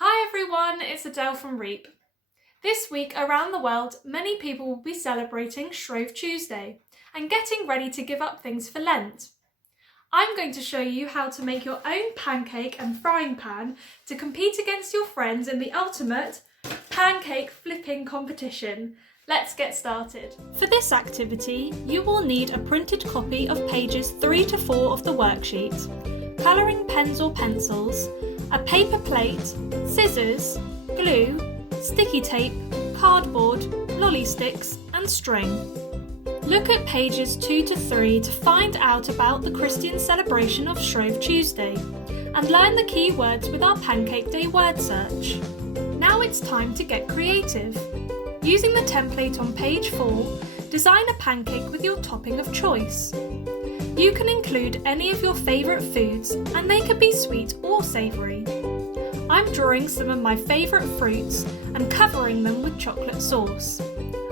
Hi everyone, it's Adele from REEP. This week around the world, many people will be celebrating Shrove Tuesday and getting ready to give up things for Lent. I'm going to show you how to make your own pancake and frying pan to compete against your friends in the ultimate pancake flipping competition. Let's get started. For this activity, you will need a printed copy of pages 3 to 4 of the worksheet, colouring pens or pencils, a paper plate, scissors, glue, sticky tape, cardboard, lolly sticks and string. Look at pages 2 to 3 to find out about the Christian celebration of Shrove Tuesday and learn the key words with our Pancake Day word search. Now it's time to get creative. Using the template on page 4, design a pancake with your topping of choice. You can include any of your favourite foods and they could be sweet or savoury. I'm drawing some of my favourite fruits and covering them with chocolate sauce.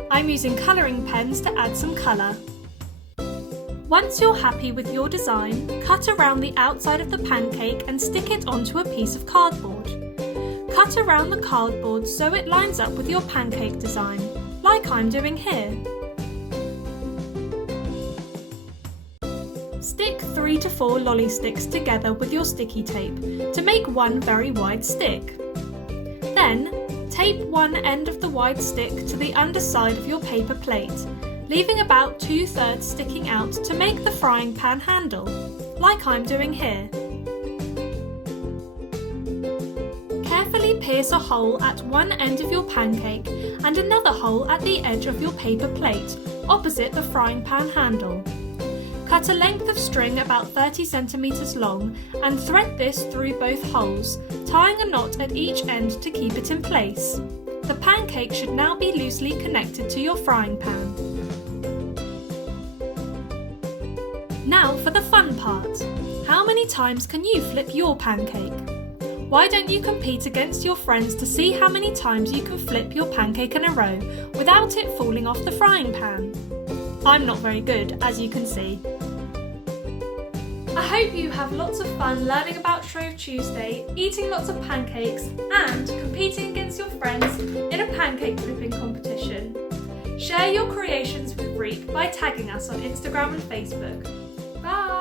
I'm using colouring pens to add some colour. Once you're happy with your design, cut around the outside of the pancake and stick it onto a piece of cardboard. Cut around the cardboard so it lines up with your pancake design, like I'm doing here. Stick 3 to 4 lolly sticks together with your sticky tape to make one very wide stick. Then, tape one end of the wide stick to the underside of your paper plate, leaving about 2/3 sticking out to make the frying pan handle, like I'm doing here. Carefully pierce a hole at one end of your pancake and another hole at the edge of your paper plate, opposite the frying pan handle. Cut a length of string about 30 centimetres long and thread this through both holes, tying a knot at each end to keep it in place. The pancake should now be loosely connected to your frying pan. Now for the fun part. How many times can you flip your pancake? Why don't you compete against your friends to see how many times you can flip your pancake in a row without it falling off the frying pan? I'm not very good, as you can see. I hope you have lots of fun learning about Shrove Tuesday, eating lots of pancakes and competing against your friends in a pancake flipping competition. Share your creations with REEP by tagging us on Instagram and Facebook. Bye!